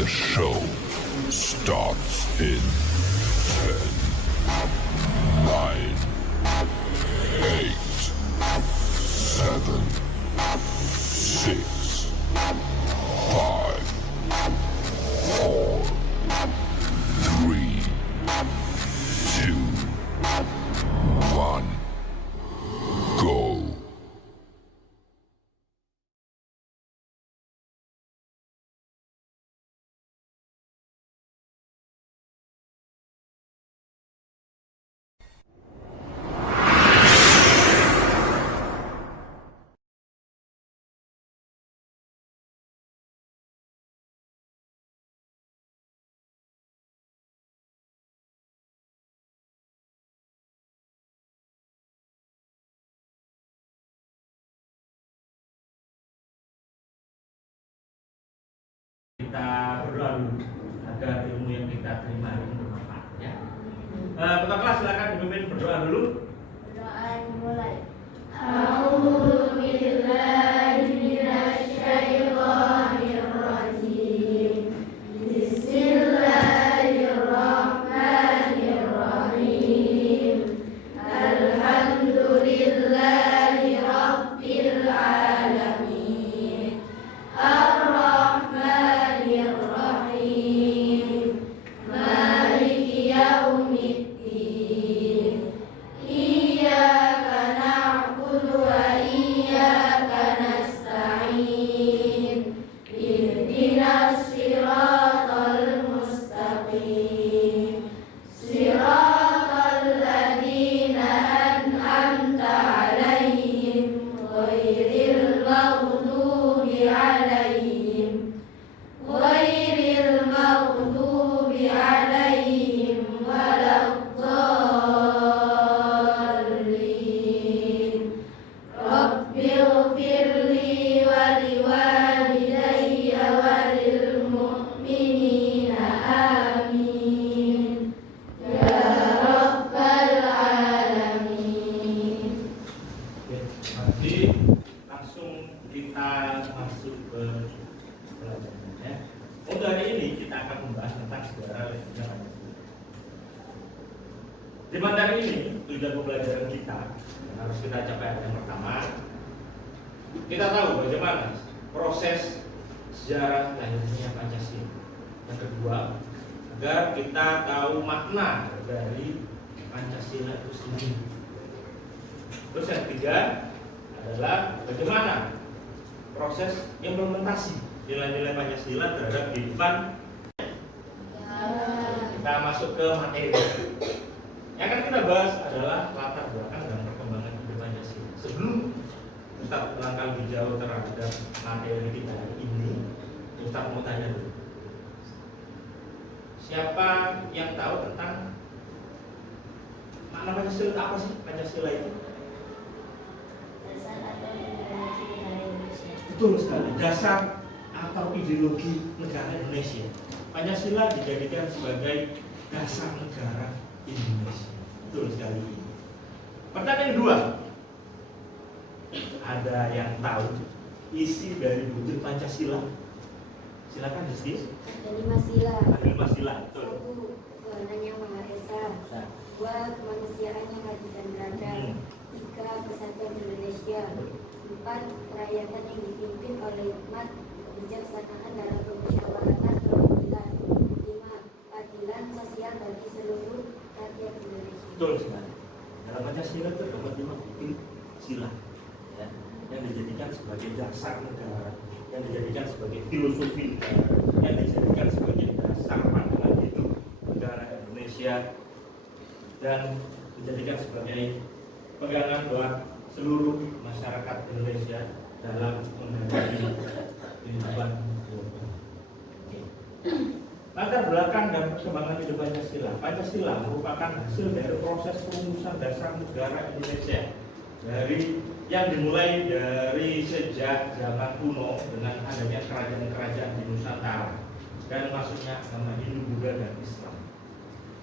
The show starts in 10, 9, 8, 7, 6, 5, 4, 3, 2, 1, go. Kita berdoa dulu agar ilmu yang kita terima ini bermanfaat ya. Ketua kelas silakan dipimpin berdoa dulu. Doa dimulai. A'udzu billahi minasyaitonir rajim. Bismillahirrahmanirrahim. Alhamdulillahi rabbil alamin. Ar-Rahmanir Rahim. Maliki yaumiddin. Iyyaka na'budu wa iyyaka nasta'in. Ihdinas siratal mustaqim. Siratal ladzina an'amta 'alaihim ghairil maghdubi 'alaihim waladdallin. Rabbighfirli wa liwalidayya wa lil mu'minina amin ya rabbal alamin. Oke, nanti langsung kita masuk ke pelajaran ya. Untuk hari ini kita akan membahas tentang sejarah legenda Pancasila. Di materi ini tujuan pembelajaran kita yang harus kita capai yang pertama, kita tahu bagaimana proses sejarah lahirnya Pancasila. Yang kedua, agar kita tahu makna dari Pancasila itu sendiri. Terus yang ketiga adalah bagaimana proses implementasi nilai-nilai Pancasila terhadap kehidupan. Kita masuk ke materi. Yang akan kita bahas adalah latar belakang dan perkembangan hidup Pancasila. Sebelum kita melangkah lebih jauh terhadap materi kita hari ini, kita mau tanya dulu. Siapa yang tahu tentang makna Pancasila? Apa sih Pancasila itu? Dasar atau ideologi negara Indonesia. Betul sekali, dasar atau ideologi negara Indonesia. Pancasila dijadikan sebagai dasar negara Indonesia. Betul sekali. Pertanyaan kedua, ada yang tahu isi dari butir Pancasila? Silakan Rizky. Ada 5 sila. Ada 5 sila. Betul. 1. Tuhan yang Maha Esa. 2. Kemanusiaan yang adil dan beradab. 3. Persatuan Indonesia. 4. Kerakyatan yang dipimpin oleh hikmat, kebijaksanaan dalam permusyawaratan keadilan. 5. Keadilan sosial bagi seluruh rakyat Indonesia. Betul sekali. Dalam Pancasila terdapat 5 butir sila ya, yang dijadikan sebagai dasar negara, yang dijadikan sebagai filosofi negara, yang dijadikan sebagai dasar pandangan hidup negara Indonesia, dan dijadikan sebagai pegangan buat seluruh masyarakat Indonesia dalam menghadapi kehidupan global. Oke. Latar belakang dan perkembangan hidup Pancasila. Pancasila merupakan hasil dari proses perumusan dasar negara Indonesia yang dimulai dari sejak zaman kuno dengan adanya kerajaan-kerajaan di Nusantara dan masuknya agama Hindu, Buddha, dan Islam.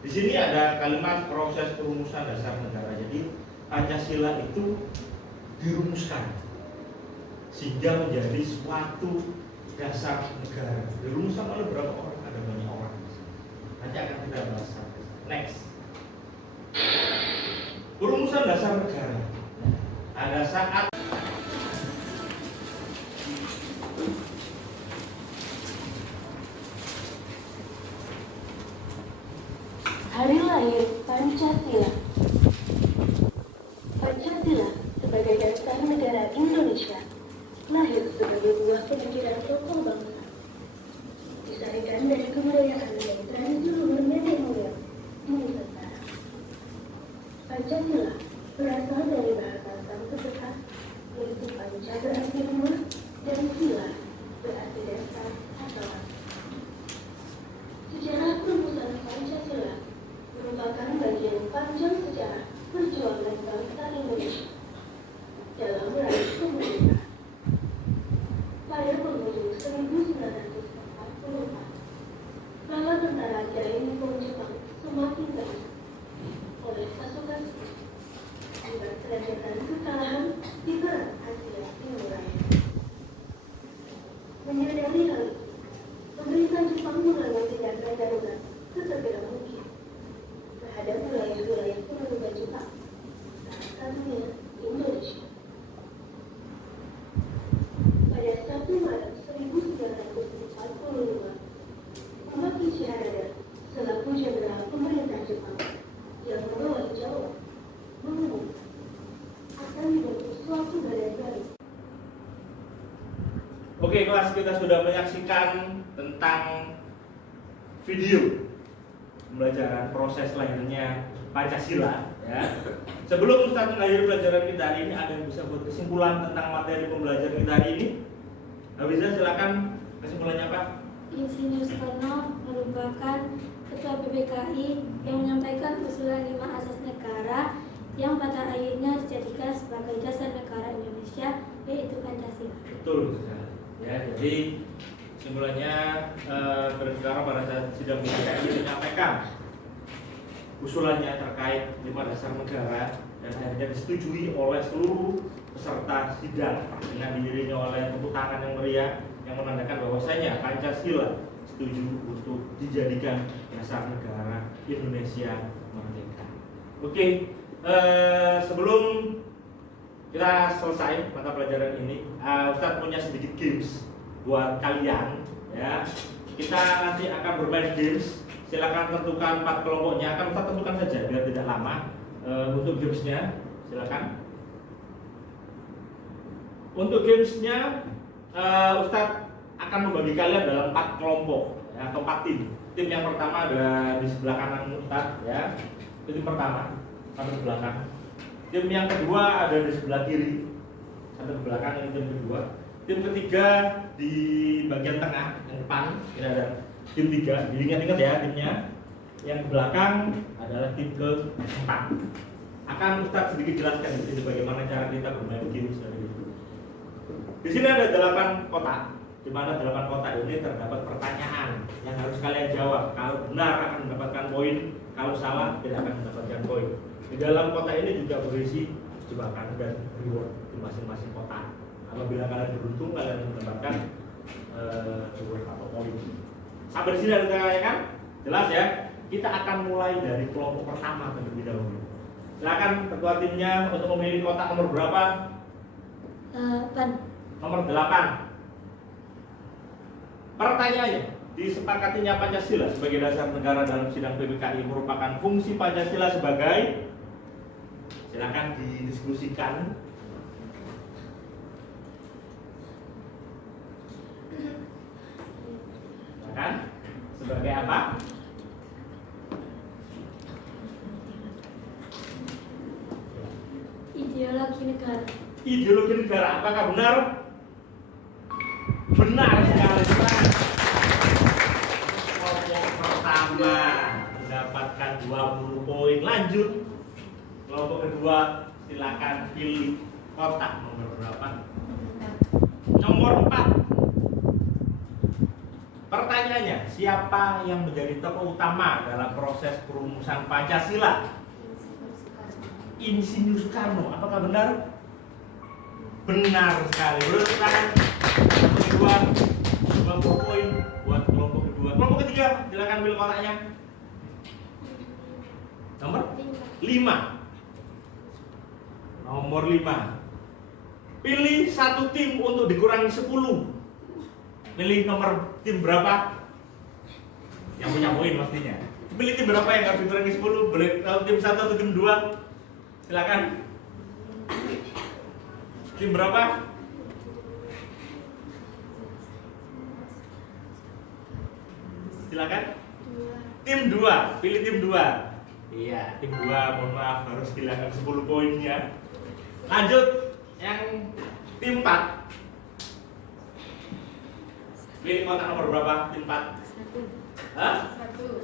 Di sini ada kalimat proses perumusan dasar negara. Jadi Pancasila itu dirumuskan sehingga menjadi suatu dasar negara dirumuskan oleh berapa orang? Ada banyak orang. Nanti akan kita bahas. Next. Perumusan dasar negara. Ada saat Hari lahir Pancasila. Pancasila sebagai dasar negara Indonesia lahir sebagai buah pemikiran tokoh bangsa. Disarikan dari kebudayaan dan tradisi luhur nenek moyang di Nusantara. Pancasila berasal dari bahasa Sanskerta, yaitu panca berarti rumah dan sila berarti dasar atau asas. Sejarah perumusan Pancasila merupakan bagian panjang sejarah perjuangan bangsa Indonesia dalam meraih kemerdekaan. Pada penghujung 1944, bala tentara Jaya Nippon Jepang semakin banyak oleh pasukan akibat rentetan kekalahan di Perang Asia Timur Raya. Menyadari hal itu, pemerintah Jepang mengambil tindakan darurat sesegera mungkin terhadap wilayah-wilayah pendudukan Jepang, salah satunya Indonesia. Pada 1 Maret 1945, Umaki Chiharada selaku jenderal pemerintah Jepang yang membawa Jawa mengumumkan akan dibentuk suatu badan baru. Oke, kelas kita sudah menyaksikan tentang video pembelajaran proses lahirnya Pancasila ya. Sebelum Ustaz mengakhiri pelajaran kita hari ini, ada yang bisa buat kesimpulan tentang materi pembelajaran kita hari ini? Bisa silakan, kesimpulannya apa? Insinyur Soekarno merupakan Ketua PPKI yang menyampaikan usulan 5 asas negara yang pada akhirnya dijadikan sebagai dasar negara Indonesia, yaitu Pancasila. Betul sekali. Ya, jadi kesimpulannya Soekarno pada saat sidang PPKI menyampaikan usulannya terkait 5 dasar negara dan akhirnya disetujui oleh seluruh peserta sidang dengan dihadiri oleh tepuk tangan yang meriah yang menandakan bahwasanya Pancasila setuju untuk dijadikan dasar negara Indonesia merdeka. Oke, sebelum kita selesai mata pelajaran ini, Ustadz punya sedikit games buat kalian ya. Kita nanti akan bermain games. Silakan tentukan 4 kelompoknya. Akan Ustadz tentukan saja biar tidak lama. Untuk gamesnya silakan. Untuk gamesnya Ustadz akan membagi kalian dalam 4 kelompok ya, atau 4 tim. Tim yang pertama ada di sebelah kanan Ustadz ya. Itu tim pertama sampai ke belakang. Tim yang kedua ada di sebelah kiri sampai ke belakang, ini tim kedua. Tim ketiga di bagian tengah yang depan. Ini ada tim 3. Diingat-ingat ya timnya. Yang ke belakang adalah tim keempat. Akan Ustadz sedikit jelaskan di sini bagaimana cara kita bermain games dari itu. Di sini ada 8 kotak, di mana 8 kotak ini terdapat pertanyaan yang harus kalian jawab. Kalau benar akan mendapatkan poin, kalau salah tidak akan mendapatkan poin. Di dalam kotak ini juga berisi jebakan dan reward di masing-masing kotak. Apabila kalian beruntung, kalian mendapatkan reward atau poin. Sampai di sini ada yang kan? Jelas ya? Kita akan mulai dari kelompok pertama terlebih dahulu. Silakan ketua timnya untuk memilih kotak nomor berapa? 8. Nomor 8. Pertanyaannya, disepakatinya Pancasila sebagai dasar negara dalam sidang PPKI merupakan fungsi Pancasila sebagai, silakan didiskusikan. Silakan. Sebagai apa? Ideologi negara. Ideologi negara. Apakah benar? Benar sekali. Kelompok pertama mendapatkan 20 poin. Lanjut. Kelompok kedua silakan pilih kotak nomor berapa? Nomor 4. Pertanyaannya, siapa yang menjadi tokoh utama dalam proses perumusan Pancasila? Insinyur Soekarno. Apakah benar? Benar sekali. Beri tangan. Nomor 2. 20 poin buat kelompok kedua. Kelompok ketiga, silakan pilih kotaknya. Nomor 5. Nomor 5. Pilih satu tim untuk dikurangi 10. Pilih nomor tim berapa? Yang punya poin pastinya. Pilih tim berapa yang harus dikurangi 10? Boleh tahu tim 1 atau tim 2? Silakan. Tim berapa? Silakan. Tim 2, pilih tim 2. Iya, tim 2, mohon maaf harus kehilangan 10 poinnya. Lanjut, yang tim 4. Pilih kotak nomor berapa? Tim 4. 1.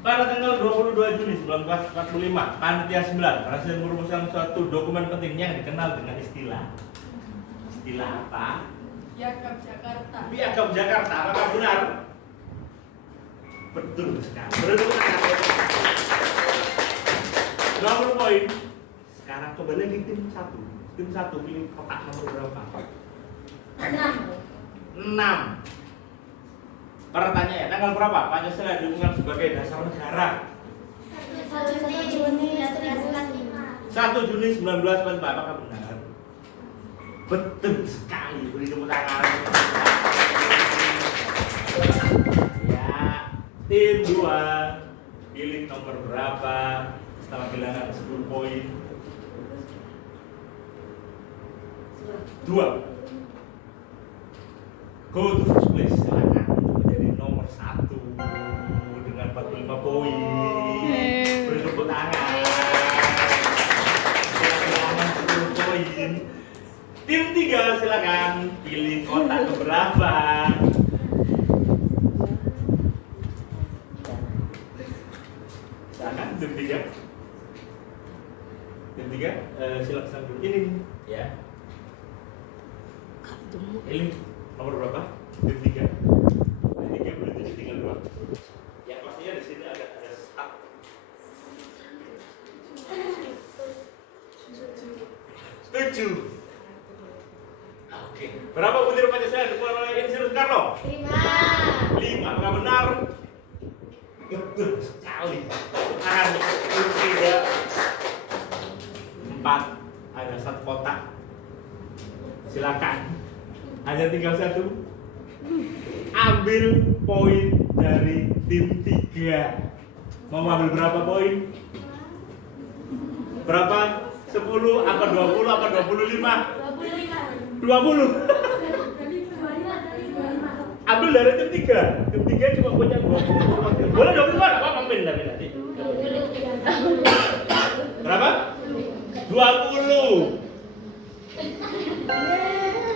Pada tanggal 22 Juni 1945, Panitia 9 berhasil merumuskan suatu dokumen penting yang dikenal dengan istilah apa? Piagam Jakarta. Piagam Jakarta, apakah benar? Betul sekali. Beruntung sekali. 20 poin. Sekarang coba lagi tim 1. Tim 1 pilih kotak nomor berapa? 6. Pertanyaan, tanggal berapa Pancasila diumumkan sebagai dasar negara? 1 Juni 1945. 1 Juni 1945. Apakah benar? Betul sekali. Beri tepuk tangan. Ya, tim 2 pilih nomor berapa setelah kehilangan 10 poin? 2. Go to first place, silakan menjadi nomor 1 dengan 45 poin. Beri tepuk tangan. Kehilangan 10 poin. Tim 3 silakan pilih kotak keberapa? Silakan tim 3. Tim 3 silakan dulu ini ya. Pilih nomor berapa? Tim 3. Tim 3 boleh jadi tinggal 2. Ya pastinya di sini ada start. Setuju. Oke. Berapa butir Pancasila dikeluarkan oleh Insinyur Soekarno? 5. Apakah benar? Betul sekali. Tangan 3. 4. Ada 1 kotak. Silakan. Hanya tinggal 1. Ambil poin dari tim 3. Mau ambil berapa poin? Berapa? 10 apa 20 apa 25? 20. Ambil dari tim 3. Tim 3 cuma punya 20. Boleh 20 enggak apa-apa main tapi nanti. Berapa? 20.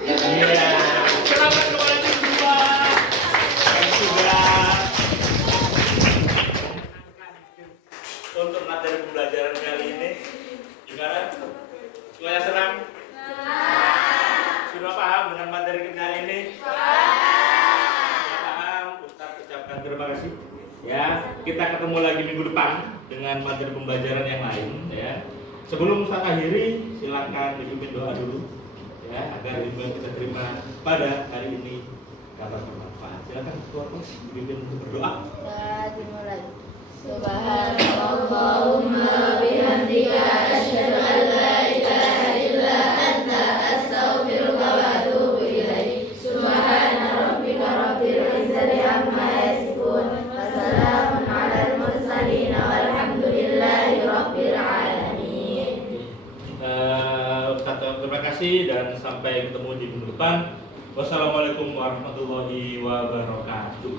Iya. Selamat kepada tim 2 yang sudah untuk materi pembelajaran kali ini. Gimana? Semuanya senang? Sudah paham dengan materi kita kali ini? Sudah paham? Ustaz ucapkan terima kasih. Ya, kita ketemu lagi minggu depan dengan materi pembelajaran yang lain. Ya. Sebelum Ustaz akhiri, silakan dipimpin doa dulu. Ya, agar ilmu yang kita terima pada hari ini dapat bermanfaat. Silakan ketua kelas dipimpin untuk berdoa. Dimulai. Subhanallahumma bihamdika asyhadu an la ilaha illa anta astaghfiruka wa atubu ilaik. Subhana rabbika rabbil izzati amma yasifun. Wassalamun alal mursalin walhamdulillahi rabbil alamin. Terima kasih dan sampai ketemu di minggu depan. Wassalamualaikum warahmatullahi wabarakatuh.